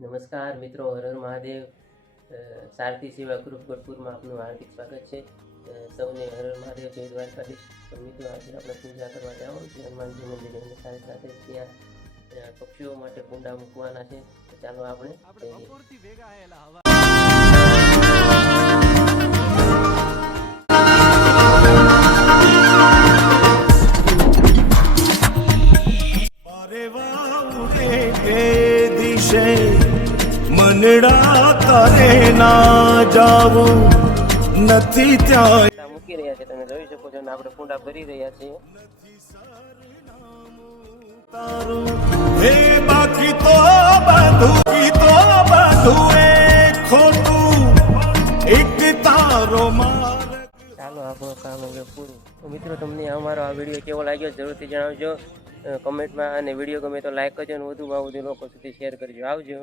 નમસ્કાર મિત્રો, હર હર મહાદેવ. સારથી સેવા ગ્રુપ ગઢપુરમાં આપનું હાર્દિક સ્વાગત છે. સૌને હર હર મહાદેવ, જય દ્વારકાધીશ. તો મિત્રો, આજે આપણે પૂજા કરવા જવાનું છે હનુમાનજી મંદિરે, અને સાથે સાથે ત્યાં પક્ષીઓ માટે કુંડા મૂકવાના છે. તો ચાલો આપણે મનડા કરે ના જાવું નથી ત્યાં મૂકી રહ્યા છે. તમે જોઈ શકો છો, અને આપણે કુંડા ભરી રહ્યા છીએ. હે બાકી તો બધું એ ખોટું એક તારો માર. ચાલો, આપણું કામ હવે પૂરું. તો મિત્રો, તમને અમારો આ વિડીયો કેવો લાગ્યો જરૂરથી જણાવજો કમેન્ટમાં, અને વિડીયો ગમે તો લાઈક કરજો અને વધુમાં વધુ લોકો સુધી શેર કરજો. આવજો.